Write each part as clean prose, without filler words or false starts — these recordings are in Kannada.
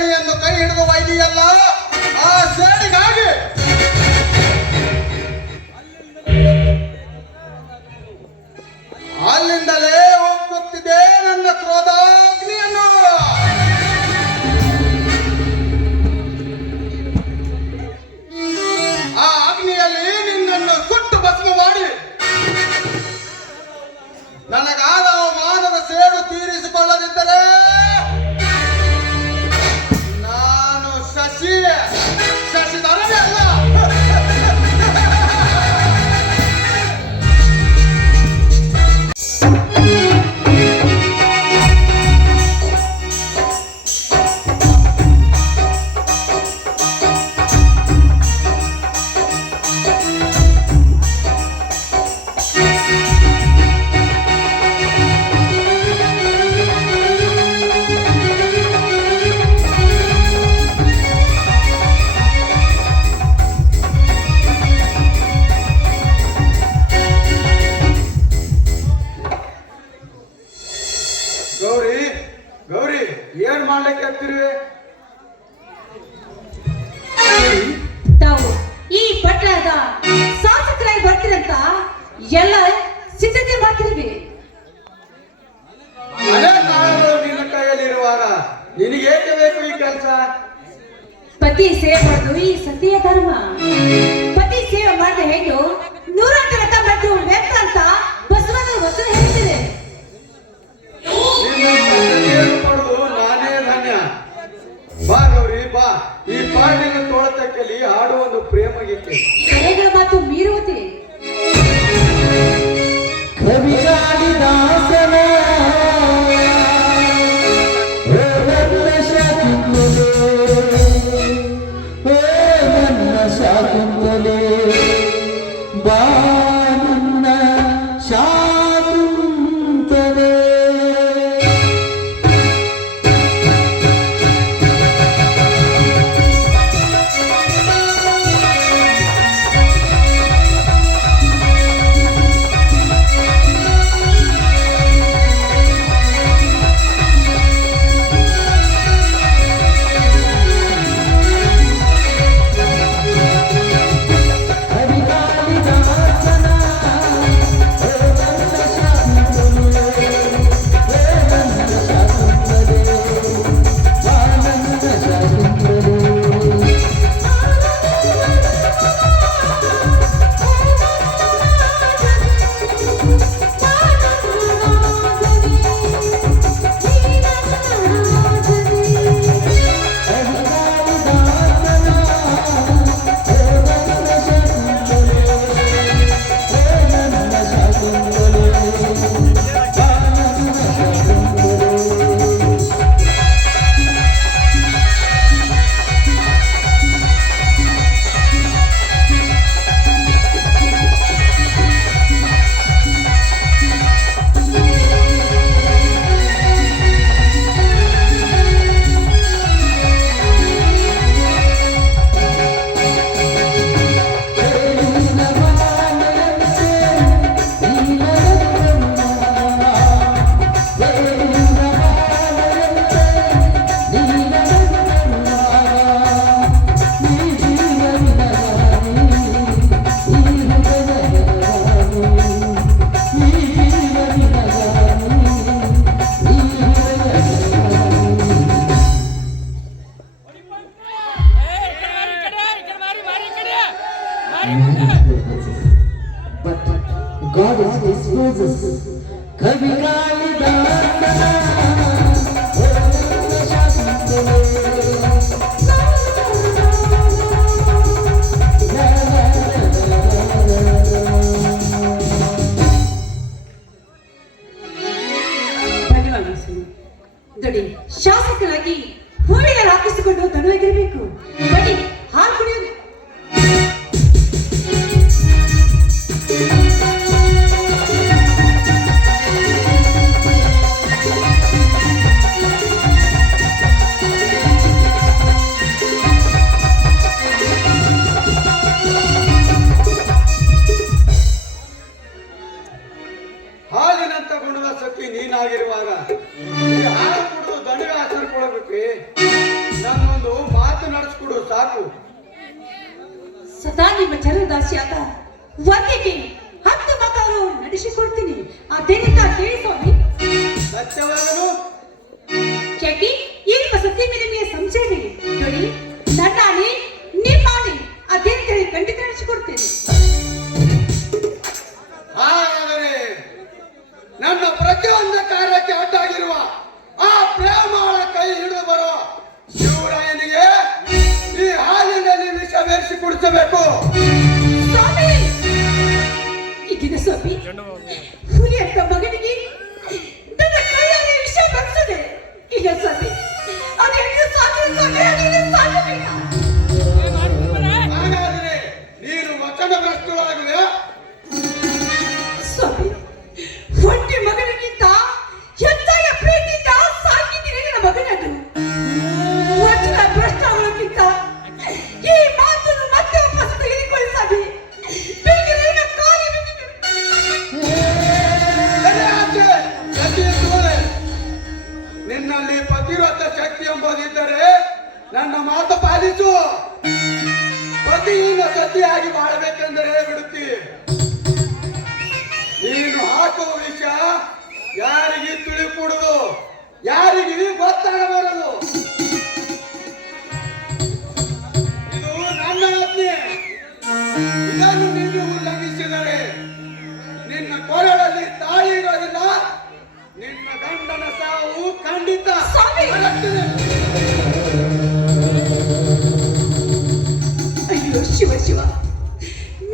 ದೇವಿಯನ್ನು ಕೈ ಹಿಡಿದು ಒಯ್ದಿಯಲ್ಲ, ಆ ಸೇಡಿಗಾಗಿ ಅಲ್ಲಿಂದಲೇ ಹೋಗುತ್ತಿದೆ ನನ್ನ ಕ್ರೋಧಾಗ್ನಿಯನ್ನು. ಆ ಅಗ್ನಿಯಲ್ಲಿ ನಿನ್ನನ್ನು ಸುಟ್ಟು ಭಸ್ಮ ಮಾಡಿ ನನಗಾದ ಮಾನವ ಸೇಡು ತೀರಿಸಿಕೊಳ್ಳದಿದ್ದರೆ ನಾನು ಶಶಿಧರನೇ ಅಲ್ಲ. ಗೌರಿ ಏನ್ ಮಾಡ್ಲಿಕ್ಕೆ ಆಗ್ತಿರುವೆ? ತಾವು ಈ ಪಟ್ಟಣದ ಶಾಸಕರಾಗಿ ಬರ್ತೀರಂತ ಎಲ್ಲ ಸಿದ್ಧತೆ ಮಾಡ್ತಿದ್ವಿ. ಅದೇ ಕಾರಣಗಳು ನಿನ್ನ ಕೈಯಲ್ಲಿರುವಾಗ ನಿನಗೇಕೆ ಬೇಕು ಈ ಕೆಲಸ? ಪತಿ ಸೇವೆ ಮಾಡೋದು ಈ ಸತ್ಯ ಧರ್ಮ. ಪತಿ ಸೇವೆ ಮಾಡಿದ ಹೆಣ್ಣು ನೂರಾರು ರಥ ಮತ್ತು ವ್ಯಕ್ತ ಅಂತ ಬಸವನ ವಚನ ಹೇಳ್ತಿದೆ. ಮಾಡುದು ನಾನೇ ಧನ್ಯ. ಬಾ ಗೌರಿ ಬಾ, ಈ ಪಾಡಿನ ತೋಳತಕ್ಕಲ್ಲಿ ಆಡುವ ಒಂದು ಪ್ರೇಮ ಗೀತೆ. ಕರೆಗಳ ಮಾತು ಮೀರುವುದೇ ಕವಿಗಾಡಿದಾಸನ ನನ್ನ ಶಾಕುಂತಲೆ ಬಾ ನನ್ನ ಶಾಕುಂತಲೆ. But God disposes. ದೊಡ್ಡಿ ಶಾಸಕರಾಗಿ ಹೂವಿನ ಹಾಕಿಸಿಕೊಂಡು ತನುವಾಗಿರಬೇಕು. ಬನ್ನಿ ಹಾಲು ಕುಡಿಯೋದು. ಸದಾ ನಿಮ್ಮ ಚರದಾಸಿಯಾದ ವಂದಿಗೆ 10 ಮಕ್ಕಳು ನಡೆಸಿಕೊಡ್ತೀನಿ. ಅದೇನಿಂದ ಕೇಳಿ ಸ್ವಾಮಿ. ಸತ್ಯವಾಗಲು ಯಾಕೆ ಈ ನಿಮ್ಮ ಸತ್ಯ ಮೇಲೆ ನಿಮಗೆ ಸಂಶಯವಿದೆ ನೋಡಿ. ನನ್ನ ಆಣೆ ನಿಮ್ಮ ಆಣೆ ಅದೇನು ಹೇಳಿ ಖಂಡಿತ ನಡೆಸಿಕೊಡ್ತೇನೆ. ಹಾಗಾದರೆ ನನ್ನ ಪ್ರತಿಯೊಂದು ಕಾರ್ಯಕ್ಕೆ ಅಡ್ಡಾಗಿರುವ ಆ ಪ್ರೇಮಾಳ ಕೈ ಹಿಡಿದು ಬರೋ ಶಿವರಾಯನಿಗೆ ಈ ಹಾಲಿನಲ್ಲಿ ವಿಷ ಬೆರೆಸಿ ಕುಡಿಸಬೇಕು. ಸ್ವಾಮಿ ಈಗಿನ ಸ್ವಾಮಿ ಹುಲಿ ಅಂತ ಮಗನಿಗೆ ನನ್ನ ಕೈಯಲ್ಲಿ ವಿಷ ಬರ್ತದೆ. ಇಲ್ಲ ಸ್ವಾಮಿ ಅದೇನು ಸಾಧ್ಯವಿಲ್ಲ. ಹಾಗಾದರೆ ನೀನು ವಚನ ಭ್ರಷ್ಟಳಾಗುವೆ. ಸ್ವಾಮಿ ಒಂಟಿ ಮಗನಿಗಿಂತ ಹೆಚ್ಚಾಗಿ ಪ್ರೀತಿಯಿಂದ ಸಾಕಿದ್ದೀನಿ ನನ್ನ ಮಗನದು. ವಚನ ಭ್ರಷ್ಟ ಆಗೋಕ್ಕಿಂತ ಈ ಮಾತನ್ನು ಮತ್ತೆ ವಾಪಸ್ ತೆಗೆದುಕೊಳ್ಳಿ ಸ್ವಾಮಿ. ಬೇಕಿದ್ರೆ ನನ್ನ ಕಾಲು ಬಿದ್ದು ತಲೆ ಆಚೆ, ಗತಿ ಎತ್ತುವರೆ. ನಿನ್ನಲ್ಲಿ ಪತಿವ್ರತ ಶಕ್ತಿ ಎಂಬುದಿದ್ದರೆ ನನ್ನ ಮಾತು ಪಾಲಿಸು. ಪತಿಯಿಂದ ಸತಿಯಾಗಿ ಬಾಳಬೇಕೆಂದರೆ ಬಿಡುತ್ತಿ. ನೀನು ಹಾಕುವ ವಿಷ ಯಾರಿಗೆ ತಿಳಿಕೊಡುದು, ಯಾರಿಗೆ ಗೊತ್ತಾಗಬಾರದು. ಇದು ನನ್ನ ಆಜ್ಞೆ. ಇದನ್ನು ನೀನು ಉಲ್ಲಂಘಿಸಿದರೆ ನಿನ್ನ ಕೊರಳಲ್ಲಿ ತಾಳಿ ಇರೋದಿಲ್ಲ. ನಿನ್ನ ಗಂಡನ ಸಾವು ಖಂಡಿತ ಸ್ವಾಮಿ! ಬರುತ್ತದೆ. ಅಯ್ಯೋ ಶಿವ ಶಿವ,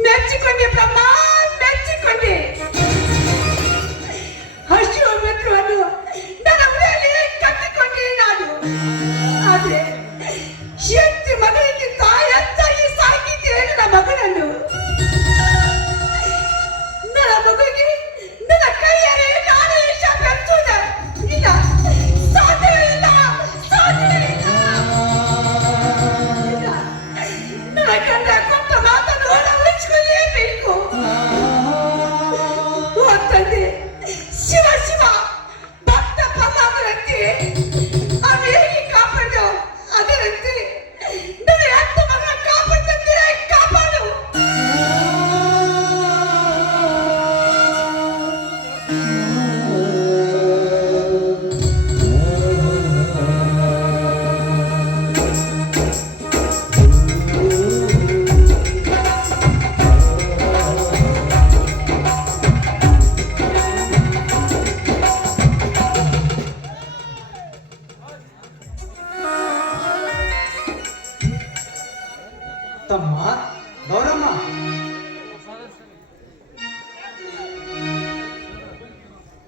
ಮೆಚ್ಚಿಕೊಂಡೆ ಬ್ರಹ್ಮ, ಮೆಚ್ಚಿಕೊಂಡೆ. ಹಸಿವ ಮಿತ್ರವನ್ನು ನನ್ನ ಉಳಿಯಲ್ಲಿ ಕಟ್ಟಿಕೊಂಡೆ ನಾನು. ಆದ್ರೆ ಹೆಂಡತಿ ಮಗನಿಗಿಂತ ಹೆಚ್ಚಾಗಿ ಸಾಕಿದ್ದೆ ನನ್ನ ಮಗನನ್ನು. ನನ್ನ ಮಗುವಿಗೆ ನನ್ನ ಕೈಯಲ್ಲಿ ನಾನೇ ವಿಷ ಬೆರೆಸುವುದ ಇಲ್ಲ, ಸಾಧ್ಯವಿಲ್ಲ, ಸಾಧ್ಯವಿಲ್ಲ. ನನ್ನ ಗಂಡ ಕೊಟ್ಟ ಮಾತನ್ನು ಅಳವಡಿಸಿಕೊಳ್ಳಲೇಬೇಕು. ಓ ತಂದೆ, ಶಿವ ಶಿವ, ಭಕ್ತ ಪ್ರಹ್ಲಾದರಂತೆ ಅದು ಹೇಗೆ ಕಾಪಾಡು ಅದರಂತೆ ನನ್ನ ಹೆತ್ತ ಮಗನ ಕಾಪಾಡ್ತಂತೆ ಕಾಪಾಡು. ತಮ್ಮ ಗೌರಮ್ಮ,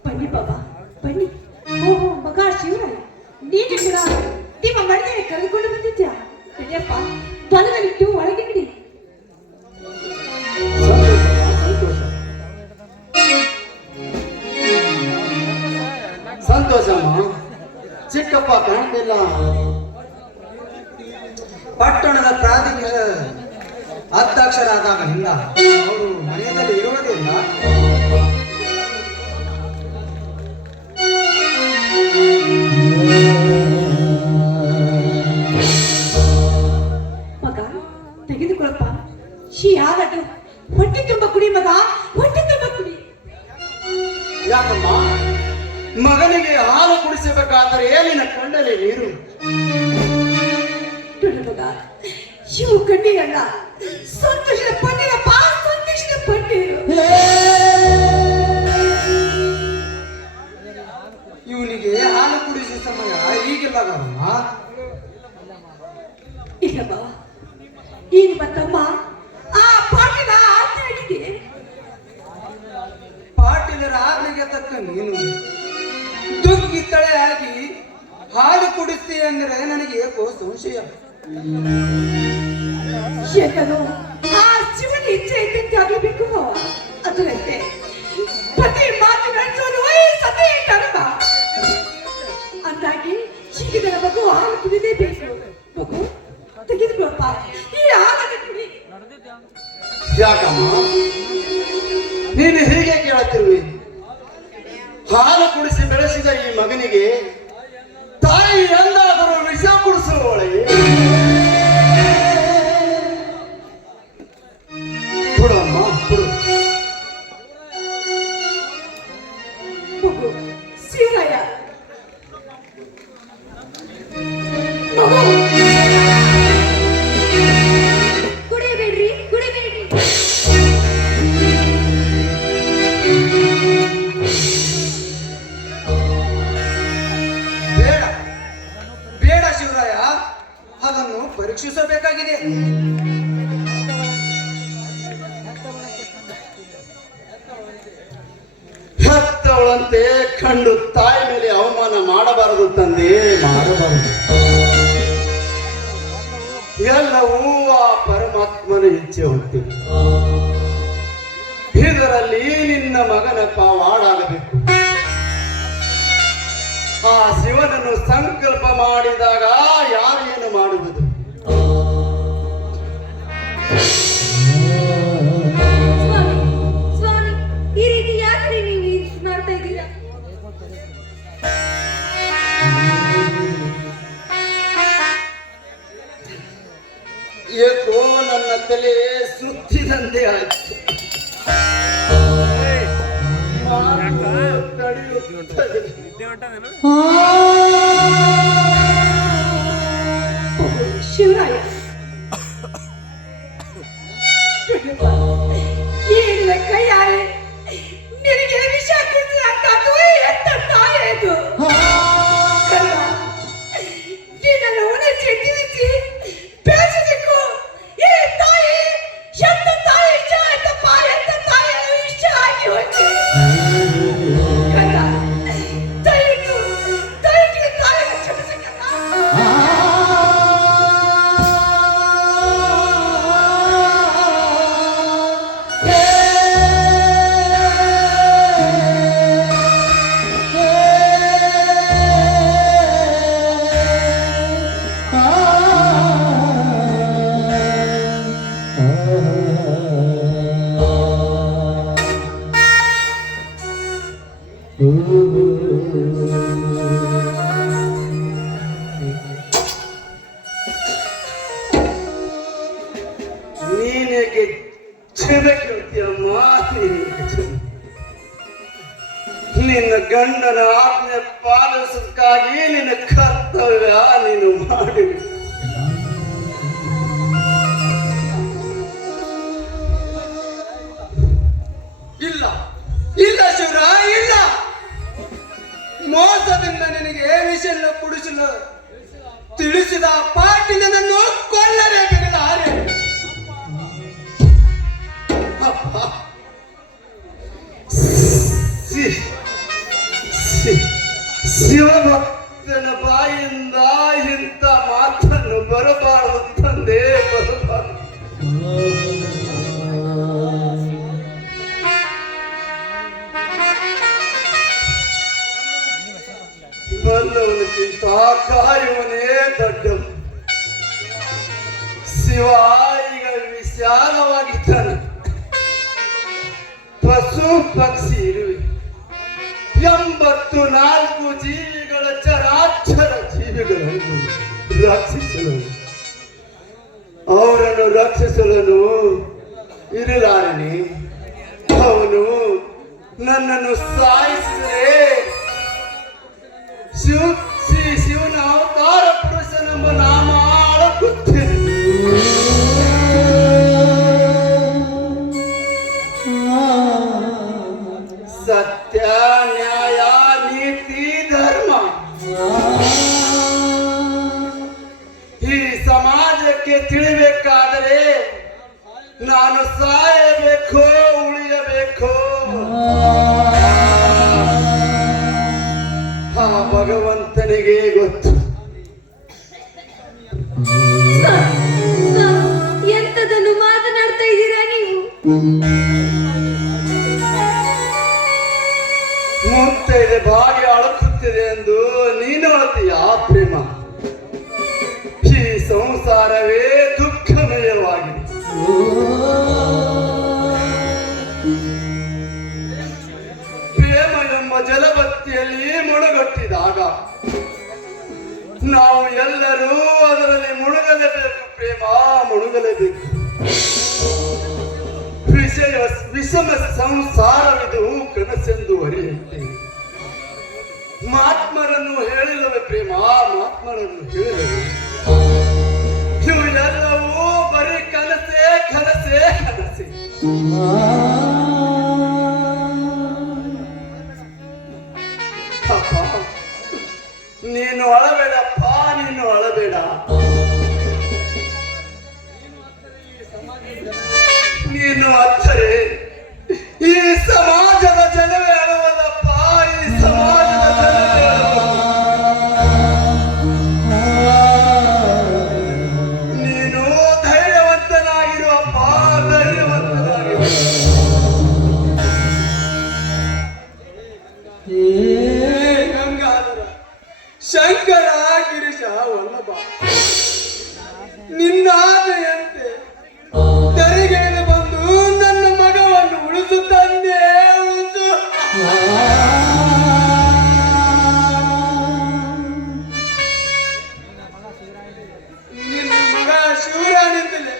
ಬನ್ನಿ ಬಾಬಾ ಬನ್ನಿ. ಓಹೋ ಮಗ ಶಿವರಾಯ, ನೀನು ಕೂಡ ನಿಮ್ಮ ಮನೆಗೆ ಕರೆದುಕೊಂಡು ಬಂದಿದ್ಯಾ? ನಡಿಯಪ್ಪ, ಬಲದಲ್ಲಿಟ್ಟು ಒಳಗೆ ಬಿಡಿ. ಸಂತೋಷಮ್ಮ. ಚಿಕ್ಕಪ್ಪ ಕಾಣ್ತಿಲ್ಲ. ಪಟ್ಟಣದ ಪ್ರಾಥಮಿಕ ಅಧ್ಯಕ್ಷರಾದಾಗಲಿಂದ ಅವರು ಮನೆಯಲ್ಲಿ ಇರುವುದಿಲ್ಲ. ಮಗ ತೆಗೆದುಕೊಳ್ಳಪ್ಪ ಈ ಹಾಲನ್ನು. ಹೊಟ್ಟೆ ತುಂಬ ಕುಡಿ ಮಗ, ಹೊಟ್ಟೆ ತುಂಬ ಕುಡಿ. ಯಾಕಮ್ಮ ಮಗನಿಗೆ ಹಾಲು ಕುಡಿಸಬೇಕಾದರೆ ಏನಿನ ಕೊಂಡಲೆ ನೀರು? ನೋಡು ಮಗ, ಇವು ಕಣ್ಣೀರಲ್ಲ, ಸಂತೋಷದ ಪನ್ನೀರಪ್ಪ, ಸಂತೋಷದ ಪನ್ನೀರು. ಇವನಿಗೆ ಹಾಲು ಕುಡಿಸುವ ಸಮಯ ಈಗಿಲ್ಲ ಗೌರಮ್ಮ. ಇಲ್ಲ ಬಾವ, ಈ ನಿಮ್ಮ ತಮ್ಮ ಆ ಪಾಟಿನ ಆಚರಣೆಗೆ ಪಾಟೀಲರ ಆಜ್ಞೆಗೆ ತಕ್ಕ ನೀನು ದುಗ್ಗಿ ತಳೆಯಾಗಿ ಹಾಲು ಕುಡಿಸ್ತಿ ಅಂದ್ರೆ ನನಗೆ ಏಕೋ ಸಂಶಯ. ಯಾಕಂದ್ರೆ ಆ ಶಿವನ ಇಚ್ಛೆ ಇದ್ದಂತೆ ಆಗಬೇಕು ಬಾವ. ಅದರಂತೆ ಪತಿ ಮಾತು ನಡೆಸೋದು ಸದೇ ಧರ್ಮ. ಅಂದಾಗಿ ಶೀಘ್ರ ಮಗು ಹಾಲು ಕುಡಿಲೇಬೇಕು. ಮಗು ತೆಗೆದುಕೊಳ್ಳಪ್ಪ ಈ ಹಾಲನ್ನು ಕುಡಿ. ಯಾಕಮ್ಮ ನೀನು ಹೀಗೆ ಕೇಳುತ್ತಿರುವೆ? ಹಾಲು ಕುಡಿಸಿ ಬೆಳೆಸಿದ ಈ ಮಗನಿಗೆ ತಾಯಿ ಎಂದಾದರೂ ವಿಷ ಕುಡಿಸುವವಳೆ? ಪರೀಕ್ಷಿಸಬೇಕಾಗಿದೆ. ಹೆತ್ತವಳಂತೆ ಕಂಡು ತಾಯಿ ಮೇಲೆ ಅವಮಾನ ಮಾಡಬಾರದು ತಂದೆ, ಮಾಡಬಾರದು. ಎಲ್ಲವೂ ಆ ಪರಮಾತ್ಮನ ಇಚ್ಛೆ ಹೊಂದಿ. ಇದರಲ್ಲಿ ನಿನ್ನ ಮಗನ ಪಾವಾಡಾಗಬೇಕು. ಆ ಶಿವನನ್ನು ಸಂಕಲ್ಪ ಮಾಡಿದಾಗ ಯಾರೇನು ಮಾಡುವುದು? ಸ್ವಾಮಿ, ಈ ರೀತಿ ಯಾಕೆ ನೀವು ಮಾಡ್ತಾ ಇದ್ದೀರಾ? ಏಕೋ ನನ್ನ ತಲೆ ಸುತ್ತಿದಂತೆ ಆಯ್ತು. ತಡೆಯುತ್ತದೆ. ಶಿವರಾಯ, ಏನು ಕೈಯಾರೆ ನಿನಗೆ ವಿಷ ಕುಡಿಸಿದಂತಾತು ಎಂತ ತಾಯಿ ಅದು? ನಿನ್ನನ್ನು ಉಣಿಸಿ ತಿಳಿಸಿ ಬೆಳೆಸಬೇಕು. ಈ ತಾಯಿ ಎಂತ ತಾಯಿ ಎಂತಪ್ಪ, ಎಂತ ತಾಯಿ ಇಷ್ಟ ಆಗಿ ಹೋಯ್ತು. ದಯವಿಟ್ಟು ದಯವಿಟ್ಟು ತಾಯಿಯನ್ನು ಕ್ಷಮಿಸಕ್ಕಲ್ಲ. ನೀನೇಗೆ ಕ್ಷಮೆ ಕೇಳ್ತೀಯಮ್ಮ? ನಿನ್ನ ಗಂಡನ ಆಜ್ಞೆ ಪಾಲಿಸೋದಕ್ಕಾಗಿ ನಿನ್ನ ಕರ್ತವ್ಯ ನೀನು ಮಾಡಿ. ಇಲ್ಲ ಇಲ್ಲ ಶಿವರ, ಇಲ್ಲ. ಮೋಸದಿಂದ ನಿನಗೆ ವಿಷಯ ಕುಡಿಸಲು ತಿಳಿಸಿದ ಪಾಟೀಲನನ್ನು ಕೊಲ್ಲಬೇಕೆಂದರೆ ಶಿವಭಕ್ತನ ಬಾಯಿಂದ ಇಂಥ ಮಾತನ್ನು ಬರಬಾರದು ತಂದೆ, ಬರಬಾರದು. ಬಲ್ಲವನಿಗಿಂತ ಕಾಯುವನೇ ದೊಡ್ಡ. ಶಿವ ಈಗ ವಿಶಾಲವಾಗಿದ್ದಾನೆ. ಪಶು ಪಕ್ಷಿ ಇರುವೆ 84 ಜೀವಿಗಳ ಚರಾಚರ ಜೀವಿಗಳನ್ನು ರಕ್ಷಿಸಲು, ಅವರನ್ನು ರಕ್ಷಿಸಲು ಇರಲಾರನೆ. ಅವನು ನನ್ನನ್ನು ಸಾಯಿಸಿದರೆ ಶಿವನ ಅವತಾರ ಪುರುಷನೆಂಬ ನಾಮ ಆಳುತ್ತೇನೆ. ಸತ್ಯ, ನ್ಯಾಯ, ನೀತಿ, ಧರ್ಮ ಈ ಸಮಾಜಕ್ಕೆ ತಿಳಿಬೇಕಾದರೆ ನಾನು ಸಾಯಬೇಕೋ ಉಳಿಯಬೇಕೋ ಆ ಭಗವಂತನಿಗೆ ಗೊತ್ತು. ಎಂತದನ್ನು ಮಾತನಾಡ್ತಾ ಇದ್ದೀರಾ ನೀವು? ಮುತ್ತೈದೆ ಬಾಗಿ ಅಳುಕುತ್ತಿದೆ ಎಂದು ನೀನು ಅಳತೀಯ ಪ್ರೇಮ? ಈ ಸಂಸಾರವೇ ದುಃಖಮಯವಾಗಿದೆ. ಪ್ರೇಮ ಎಂಬ ಜಲಬತ್ತಿಯಲ್ಲಿ ಮುಳುಗಟ್ಟಿದಾಗ ನಾವು ಎಲ್ಲರೂ ಅದರಲ್ಲಿ ಮುಳುಗಲೇಬೇಕು ಪ್ರೇಮ, ಮುಳುಗಲೇಬೇಕು. ವಿಷಮ ಸಂಸಾರವಿದು ಕನಸೆಂದು ಅರಿಯಂತೆ. ಮಹಾತ್ಮರನ್ನು ಹೇಳಿಲ್ಲವೇ ಪ್ರೇಮ, ಮಹಾತ್ಮರನ್ನು ಹೇಳಿಲ್ಲವೇ? ಇವು ಎಲ್ಲವೂ ಬರೀ ಕನಸೇ, ಕನಸೇ, ಕನಸೇ. ನೀನು ಅಳಬೇಡಪ್ಪ, ನೀನು ಅಳಬೇಡ. ನಿನ್ನ ಆನೆಯಂತೆ ತೆರಿಗೆಯನ್ನು ಬಂದು ನನ್ನ ಮಗವನ್ನು ಉಳಿಸುತ್ತಂದೆ ಉಳಿಸು. ನಿನ್ನ ಮಗ ಶಿವರಾಣಿಂದಲೇ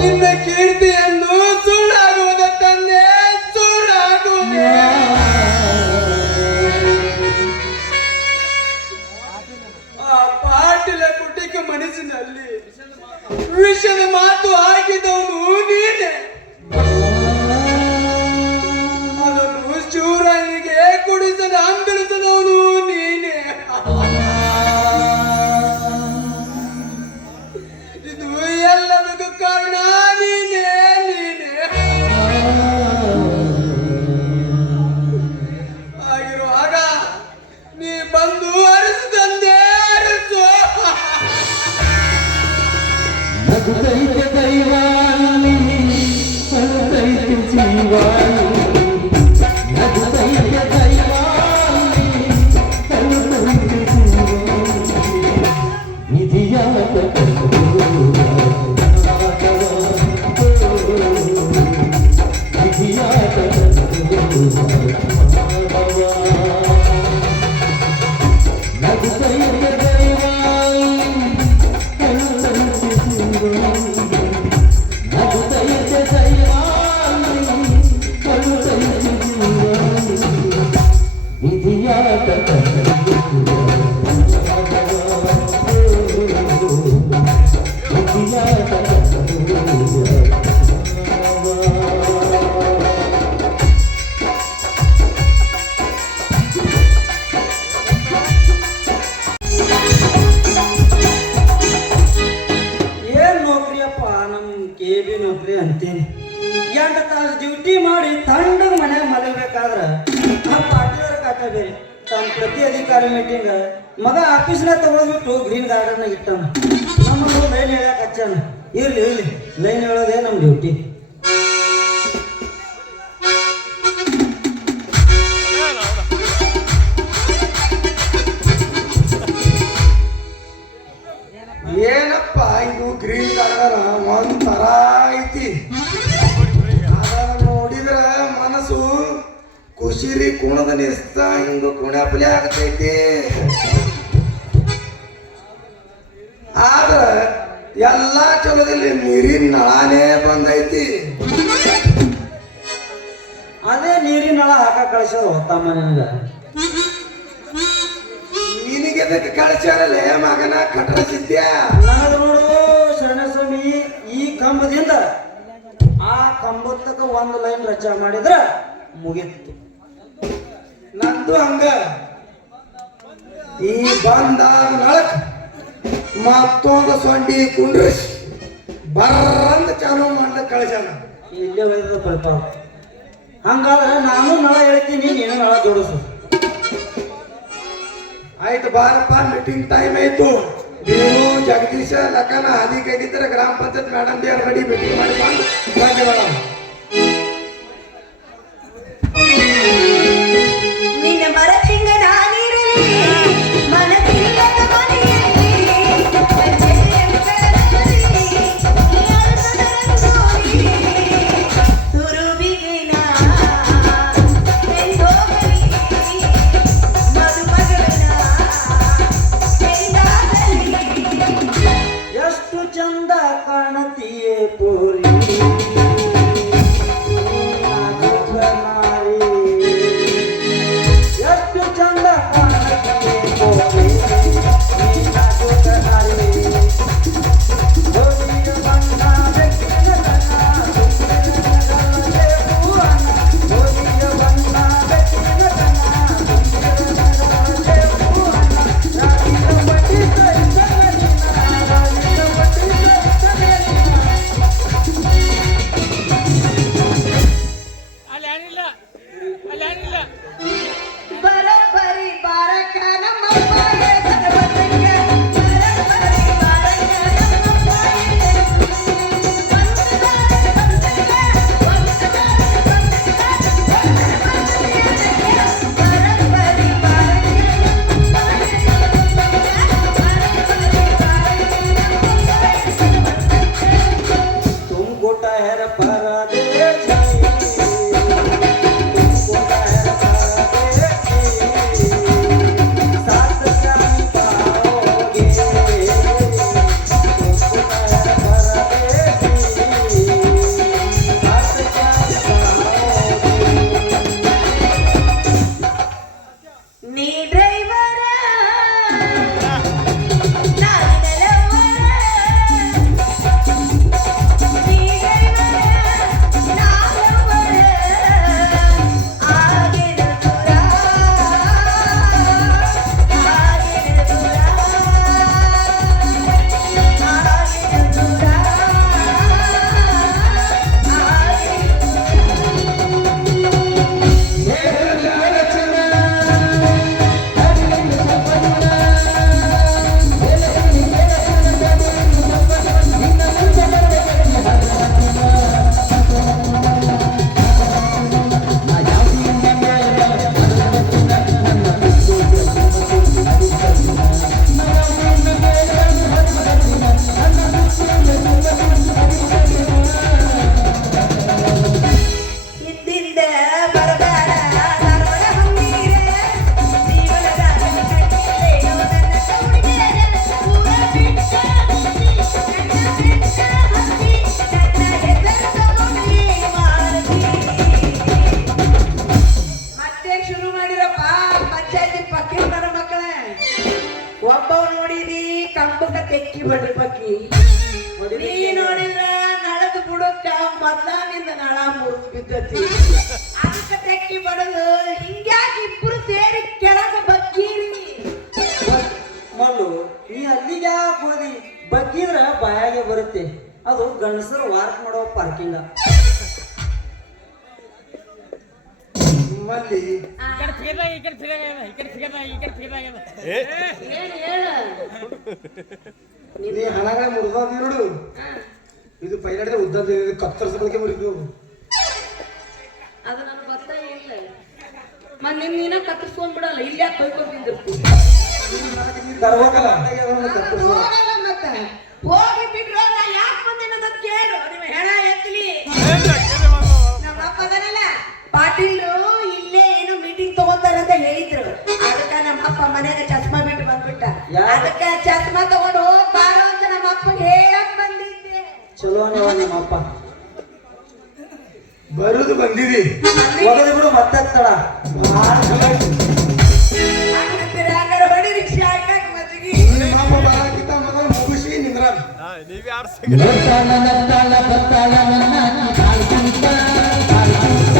ನಿನ್ನ ಕೀರ್ತಿಯನ್ನು ಸುಳ್ಳಾಗುವುದ ತಂದೆ, ಸುಳ್ಳಾಗುವುದೇ. ಆ ಪಾಟೀಲ ಕುಟಿಕ ಮನಸ್ಸಿನಲ್ಲಿ ವಿಷದ ಮಾತು ಹಾಕಿದವನು ನೀನೆ. ಅದನ್ನು ಶಿವರಾಣಿಗೆ ಕುಡಿಸದ ಅಂಬಿಳಿಸದವನು ನೀನೆ. ಇದು ಎಲ್ಲದಕ್ಕೂ ಕಾರಣ ನೀನೆ, ನೀನೆ. ಆಗಿರುವಾಗ ನೀ ಬಂದು ಅರಿಸಿದಂದೆ ಅರಿಸು. ನಗುತ್ತೈತೆ ದೈವಾಲಿ ಅಳುತ್ತೈತೆ ಜೀವಾಲಿ, ನಗುತ್ತೈತೆ ದೈವಾಲಿ ಅಳುತ್ತೈತೆ ಜೀವಾಲಿ, ವಿಧಿಯಾಟ ವಿಧಿಯಾಟ ನಗುತ್ತೈತೆ ದೈವಾಲಿ ಅಳುತ್ತೈತೆ ಜೀವಾಲಿ, ನಗುತ್ತೈತೆ ದೈವಾಲಿ ಅಳುತ್ತೈತೆ ಜೀವಾಲಿ, ವಿಧಿಯಾಟ ಏನ್ ನೌಕರಿಯಪ್ಪ, ನಮ್ KB ನೌಕರಿ ಅಂತೀನಿ. 8 ತಾಸು ಡ್ಯೂಟಿ ಮಾಡಿ ತಣ್ಣಗ ಮನ್ಯಾಗ ಮಲಗಬೇಕಾದ್ರ ಆ ಪಾಟೀಲರ ಕಾಟ ಬೇರೆ ತಮ್ಮ ಪ್ರತಿ ಅಧಿಕಾರಿ ಮೀಟಿಂಗ್ ಮಗ ಆಫೀಸ್ನಾಗ ತಗೊಂಡ್ಬಿಟ್ಟು ಗ್ರೀನ್ ಗಾರ್ಡನ್ ಇಟ್ಟಾನ. ನಮ್ಮನ್ನು ಲೈನ್ ಹೇಳಕ್ ಹಚ್ಚಾನ. ಇರ್ಲಿ ಲೈನ್ ಹೇಳೋದೇ ನಮ್ ಡ್ಯೂಟಿ. ಏನಪ್ಪ ಇದು ಗ್ರೀನ್ ಗಾರ್ಡನ್ ಒಂಥರ ಐತಿ. ಅದನ್ನ ನೋಡಿದ್ರ ಮನಸ್ಸು ಖುಷಿರಿ ಕುಣದ ನಿಸ್ತ ಹಿಂಗ ಕುಣಪಲಿ ಆಗತೈತಿ. ಆದ್ರ ಎಲ್ಲಾ ಚಲೋದಲ್ಲಿ ನೀರಿನ ನಳಾನೇ ಬಂದೈತಿ. ಅದೇ ನೀರಿನ ನಳ ಹಾಕ ಕಳಿಸೋದು ತಮ್ಮ ನನಗ. ನಿನಗೆ ಅದಕ್ಕೆ ಕಳಿಸ್ಯಾರಲ್ಲ ಮಗನ ಕಟ್ರಸಿದ್ಯ. ನನಗೆ ನೋಡು ಶರಣಸ್ವಾಮಿ, ಈ ಕಂಬದಿಂದ ಆ ಕಂಬತ್ತಕ ಒಂದು ಲೈನ್ ರಚನೆ ಮಾಡಿದ್ರ ಮುಗಿತ್ತು. ನಂದು ಹಂಗ ಈ ಬಂದಾಗ ನಳಕ್ ಮತ್ತೊಂದು ಸೊಂಡಿ ಕುಂಡ್ರಿಸಿ ಬರ್ರಂದ ಚಾಲು ಮಾಡ್ಲಿಕ್ಕೆ ಕಳಿಸ್ಯಾನ. ಇಲ್ಲೇ ಒಯ್ದ ಸ್ವಲ್ಪ ಹಂಗಾದ್ರೆ ನಾನು ನಳ ಹೇಳ್ತೀನಿ, ನೀನು ನಳ ಜೋಡಿಸು. ಆಯ್ತು ಬಾರಪ್ಪ, ಮೀಟಿಂಗ್ ಟೈಮ್ ಆಯ್ತು. ನೀನು ಜಗದೀಶ ಲಕ್ಕನ ಅಧಿಕಾರಿತರ ಗ್ರಾಮ ಪಂಚಾಯತ್ ಮೇಡಮ್ ದೇವ್ರ ಬಡಿ ಮೀಟಿಂಗ್ ಮಾಡಿ ಬಂದು ಬಂದೆ ಮೇಡಮ್. ನಿನ್ನ ಮರತಿಂಗ ನಾನಿರಲಿ ಮನದಿಲ್ಲದ ಮನೆಯಲ್ಲಿ ತುರುಬಿಗೆ ನಾ ಎಂದೋಗಲಿ ಮದುಮಗಳನ ಎಂದಾಗಲಿ. ಎಷ್ಟು ಚಂದ ಕಾಣತೀಯೇ ಪೋರಿ ಎಷ್ಟು ಚಂದ ಕಾಣತೀಯೇ ಪೋರಿ ನೀ ನೋಡಿದ್ರ ನಳದ ಬುಡಕ್ಕ ಮೊದ್ಲಾನಿಂದ ನಳ ಮುರಿದು ಬಿದ್ದತಿ ಅದಕ್ಕೆ ತೆಕ್ಕಿ ಬಡದು ಹಿಂಗ್ಯಾಕೆ ಇಬ್ರು ಸೇರಿ ಕೆಳಗೆ ಬಗ್ಗೀರಿ ಮಲ್ಲು ನೀ ಅಲ್ಲಿಗೆ ಯಾಕೆ ಹೋದಿ ಬಗ್ಗಿದ್ರ ಬಾಯಾಗೆ ಬರುತ್ತೆ ಅದು ಗಂಡಸರು ವಾರ್ಕ್ ಮಾಡೋ ಪಾರ್ಕಿಂಗ ಮಲ್ಲಿ ಏನು ಹೇಳ ನೀ ಹಣಗಳ ಮುರಿದ ನೋಡು ಇದು ಪೈಲಾಡಿದ್ರೆ ಉದ್ದ ಕತ್ತರಿಸಲಿಕ್ಕೆ ಮುರಿದು ಅದು ನನಗೆ ಗೊತ್ತಾ ಇಲ್ಲ ಮತ್ತೆ ನೀನ ಕತ್ತರಿಸ್ಕೊಂಡ್ಬಿಡಲ್ಲ ಇಲ್ಲಿ ಯಾಕೆ ಕೊಯ್ಕೊಂಡು ತಿಂದಿರ್ತೀನಿ ತರ್ಬೇಕಲ್ಲ ಹೋಗಲ್ಲ ಮತ್ತೆ ಹೋಗಿ ಬಿಟ್ರು ನಾ ಯಾಕೆ ಬಂದೆ ಅನ್ನೋದು ಕೇಳು ನಿಮ್ಮ ಹೆಣ ಎತ್ತಲಿ ನಮ್ಮ ಅಪ್ಪ ಅದನಲ್ಲ ಪಾಟೀಲ್ರು ಇಲ್ಲೇ ಏನು ಮೀಟಿಂಗ್ ತಗೋತಾರ ಅಂತ ಹೇಳಿದ್ರು ಅದಕ್ಕ ನಮ್ಮ ಅಪ್ಪ ಮನ್ಯಾಗ ಚಸ್ಮಾ ಬಿಟ್ಟು ಬಂದ್ಬಿಟ್ಟ ಅದಕ್ಕ ಚಸ್ಮಾ ತಗೊಂಡು ಹೋಗ್ ಬಾರೋ ಅಂತ ನಮ್ಮ ಅಪ್ಪ ಹೇಳಕ್ ಬಂದಿದ್ದೆ ಚಲೋ ನೀವು ನಿಮ್ಮ ಅಪ್ಪ ಬರುದು ಬಂದಿದಿ ಒಗದು ಬಿಡು ಮತ್ತೆ ತಡ ಹಂಗಾರೆ ಹೊಡಿ ರಿಕ್ಷಾ ಹಾಕಕ್ ಮಜ್ಜಿಗೆ ನಿಮ್ಮ ಅಪ್ಪ ಬರಾಕಿತ್ತ ಮೊದಲು ಮುಗಿಸಿ ನಿಂದ್ರ ನೋಡ್ತಾಳ ನಗ್ತಾಳ ಬರ್ತಾಳ ನನ್ನ ಕಾಲ್ಕುಂಟ ಕಾಲ್ಕುಂಟ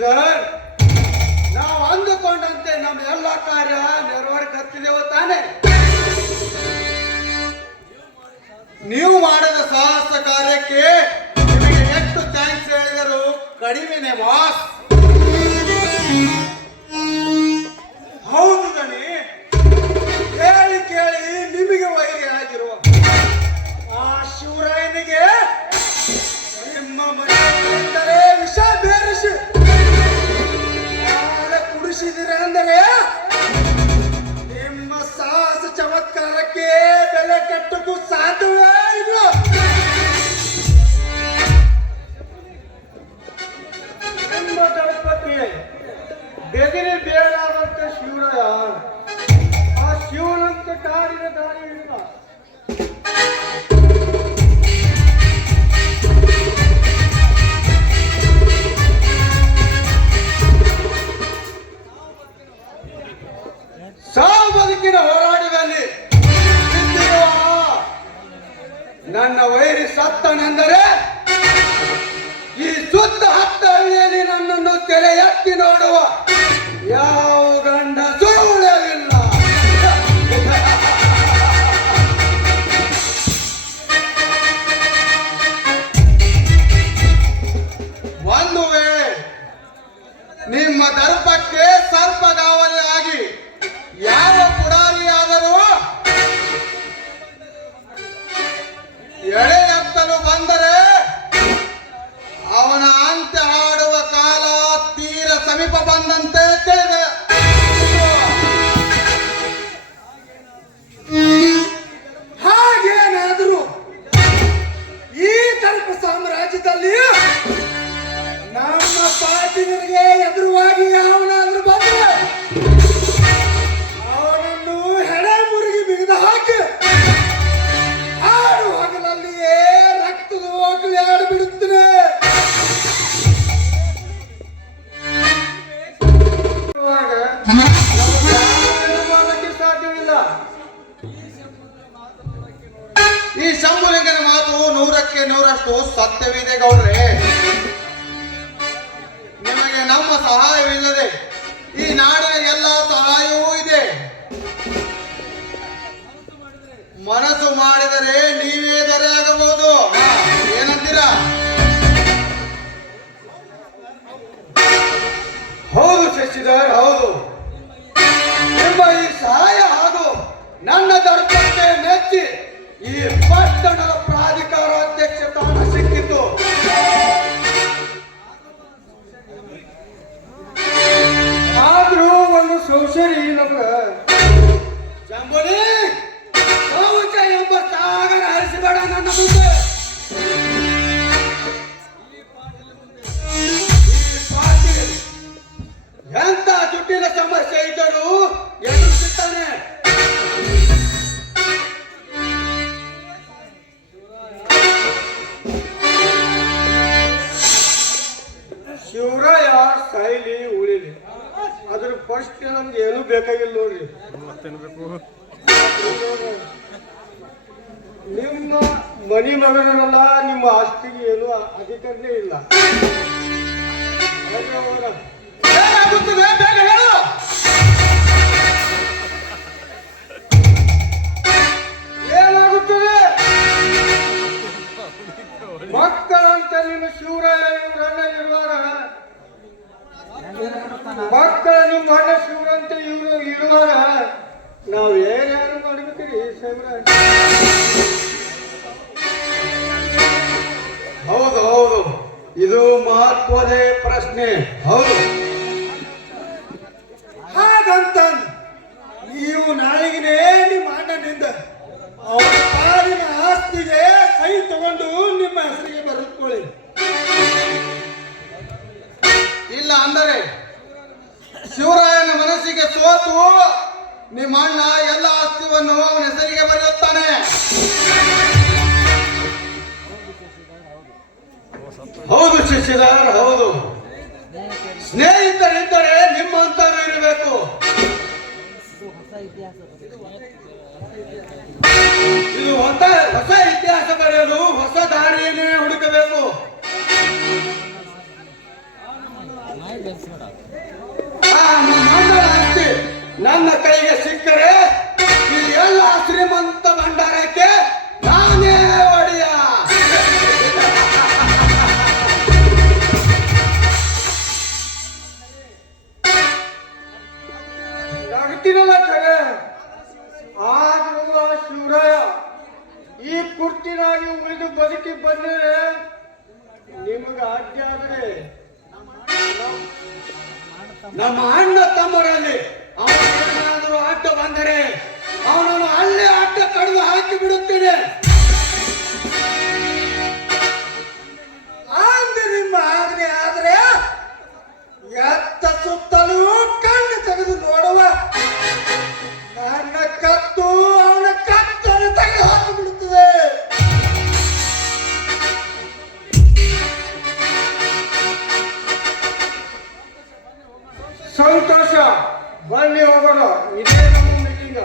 ಶಶಿಧರ್, ನಾವು ಅಂದುಕೊಂಡಂತೆ ನಮ್ಮ ಎಲ್ಲ ಕಾರ್ಯ ನೆರವೇರಿಸುತ್ತಿದ್ದೆವು ತಾನೆ. ನೀವು ಮಾಡಿದ ಸಾಹಸ ಕಾರ್ಯಕ್ಕೆ ನಿಮಗೆ ಎಷ್ಟು ಥ್ಯಾಂಕ್ಸ್ ಹೇಳಿದರು ಕಡಿಮೆನೆ ಬಾಸ್. ಹೌದು ದಣಿ, ಕೇಳಿ ಕೇಳಿ ನಿಮಗೆ ವೈರಿ ಆಗಿರುವ ಆ ಶಿವರಾಯನಿಗೆ ನಿಮ್ಮ ಮನೆಯೆಂದರೆ ವಿಷ ಬೇರಿಸಿ ಕುಡಿಸಿದಿರ ಅಂದರೆ ನಿಮ್ಮ ಸಾಹಸ ಚಮತ್ಕಾರಕ್ಕೆ ಬೆಲೆ ಕಟ್ಟಕ್ಕೂ ಸಾಧ್ಯವೇ ಇಲ್ಲ. ನಿಮ್ಮ ಗಣಪತಿ ಬೆದರಿ ಬೇಡಾದಂತ ಶಿವರಾಯ ಆ ಶಿವನಂತ ಕಾಡಿನ ದಾರಿ ಇಲ್ಲ. ಸಾವು ಬದುಕಿನ ಹೋರಾಟದಲ್ಲಿ ಬಿದ್ದಿರುವ ನನ್ನ ವೈರಿ ಸತ್ತನೆಂದರೆ ಈ ಸುತ್ತ ಹತ್ತ ಹಳ್ಳಿಯಲ್ಲಿ ನನ್ನನ್ನು ತೆರೆ ಎತ್ತಿ ನೋಡುವ ಯಾವ ಗಂಡ ಸುಳುವುದಿಲ್ಲ. ಒಂದು ವೇಳೆ ನಿಮ್ಮ ದರ್ಪಕ್ಕೆ ಸರ್ಪಗಾವಲೆ ಆಗಿ ಯಾವ ಪುಡಾರಿಯಾದರೂ ಎಳೆ ಎತ್ತಲು ಬಂದರೆ ಅವನ ಅಂತ್ಯ ಹಾಡುವ ಕಾಲ ತೀರ ಸಮೀಪ ಬಂದಂತೆ ತಿಳಿದೆ. ಹಾಗೇನಾದರೂ ಈ ಕಲ್ಪ ಸಾಮ್ರಾಜ್ಯದಲ್ಲಿ ನಮ್ಮ ಪಾಟಿಗರಿಗೆ ಎದುರುವಾಗಿ ಅವನಾದ್ರೂ ಬಂದ್ರೆ ಅವನನ್ನು ಹೆಡೆ ಮುರುಗಿ ಬಿಗಿದು ಹಾಕಿ ಆಡು ಹಗಲಲ್ಲಿಯೇ ರಕ್ತದ ಹೋಗಲಿ ಆಡಿಬಿಡುತ್ತೇನೆ. ಮಾಡಕ್ಕೆ ಸಾಧ್ಯವಿಲ್ಲ. ಈ ಶಂಭುಲಿಂಗನ ಮಾತು 100ಕ್ಕೆ 100ರಷ್ಟು ಸತ್ಯವಿದೆ ಗೌಡ್ರೆ. ನಿಮಗೆ ನಮ್ಮ ಸಹಾಯವಿಲ್ಲದೆ ಈ ನಾಡಿನ ಎಲ್ಲ ಸಹಾಯವೂ ಇದೆ. ಮನಸ್ಸು ಮಾಡಿದರೆ ನೀವೇ ದೊರೆಯಾಗಬಹುದು. ಏನಂತೀರಾ? ಹೌದು ಶಶಿಧರ್, ಹೌದು. ನಿಮ್ಮ ಈ ಸಹಾಯ ಹಾಗೂ ನನ್ನ ದರ್ಪಕ್ಕೆ ಮೆಚ್ಚಿ ಈ ಪಟ್ಟಣದ ಪ್ರಾಧಿಕಾರ ಅಧ್ಯಕ್ಷ ಸ್ಥಾನ ಸಿಕ್ಕಿತು. ಆದ್ರೂ ಒಂದು ಸೌಶರಿ ನಮ್ಗ ಶಂಭುಲಿ ಶೌಚ ಎಂಬ ಸಾಗರ ಹರಿಸಬೇಡ ನನ್ನ ಮುಂದೆ. ಎಂತ ಜುಟ್ಟಿನ ಸಮಸ್ಯೆ ಇದ್ದರೂ ಎದುರಿಸುತ್ತಾನೆ. ಶಿವರಾಯ ಶೈಲಿ ಉಳಿಲಿ, ಅದ್ರ ಫಸ್ಟ್ ನಮ್ಗೆ ಏನು ಬೇಕಾಗಿಲ್ಲ ನೋಡ್ರಿ. ನಿಮ್ಮ ಮನಿ ಮಗನಲ್ಲ, ನಿಮ್ಮ ಆಸ್ತಿಗೆ ಏನು ಅಧಿಕಾರನೇ ಇಲ್ಲ. ಏನಾಗುತ್ತದೆ ಬೇಗ ಹೇಳು. ಏನಾಗುತ್ತದೆ? ಮಕ್ಕಳಂತ ನಿಮ್ಮ ಶಿವರಾಯ ಇವರನ್ನ ಇರುವಾಗ ಮಕ್ಕಳ ನಿಮ್ಮ ಅಣ್ಣ ಶಿವರಂತೆ ಇವರು ಇರುವಾಗ ನಾವು ಏನೇನು ಮಾಡ್ಬೇಕ್ರಿ ಶಿವರಾಯ? ಹೌದು ಹೌದು, ಇದು ಮಹತ್ವದ ಪ್ರಶ್ನೆ. ಹೌದು, ಹಾಗಂತ ನೀವು ನಾಳೆಗಿನೇ ನಿಮ್ಮ ಅಣ್ಣನಿಂದ ಅವರ ಪಾಲಿನ ಆಸ್ತಿಗೆ ಸಹಿ ತಗೊಂಡು ನಿಮ್ಮ ಹೆಸರಿಗೆ ಬರೆದುಕೊಳ್ಳಿ. ಇಲ್ಲ ಅಂದರೆ ಶಿವರಾಯನ ಮನಸ್ಸಿಗೆ ಸೋತು ನಿಮ್ಮ ಅಣ್ಣ ಎಲ್ಲ ಆಸ್ತಿಯನ್ನು ಅವನ ಹೆಸರಿಗೆ ಬರೆಯುತ್ತಾನೆ. ಹೌದು ಶಶಿಧರ್, ಹೌದು. ಸ್ನೇಹಿತರಿದ್ದರೆ ನಿಮ್ಮಂತವರು ಇರಬೇಕು. ಇದು ಹೊಸ ಇತಿಹಾಸ ಬರೆಯಲು ಹೊಸ ದಾರಿಯನ್ನೇ ಹುಡುಕಬೇಕು. ಆದ್ರೆ ನಿಮಗ ಆಜ್ಞೆ ಆದ್ರೆ ನಮ್ಮ ಅಣ್ಣ ತಮ್ಮರಲ್ಲಿ ಅವನೇನಾದರೂ ಅಡ್ಡ ಬಂದರೆ ಅವನನ್ನು ಅಲ್ಲೇ ಅಡ್ಡ ಕಡಿದು ಹಾಕಿ ಬಿಡುತ್ತೇನೆ. ಅಂದು ನಿಮ್ಮ ಆಜ್ಞೆ ಆದ್ರೆ ಎತ್ತ ಸುತ್ತಲೂ ಕಣ್ಣು ತೆಗೆದು ನೋಡುವ ನನ್ನ ಕತ್ತು ಅವನ ಕತ್ತನ್ನು ತೆಗೆದು ಹಾಕಿಬಿಡುತ್ತದೆ. ಸಂತೋಷ, ಬನ್ನಿ ಹೋಗೋಣ. ಇದೇ ನಮ್ಮ ಮೀಟಿಂಗ್.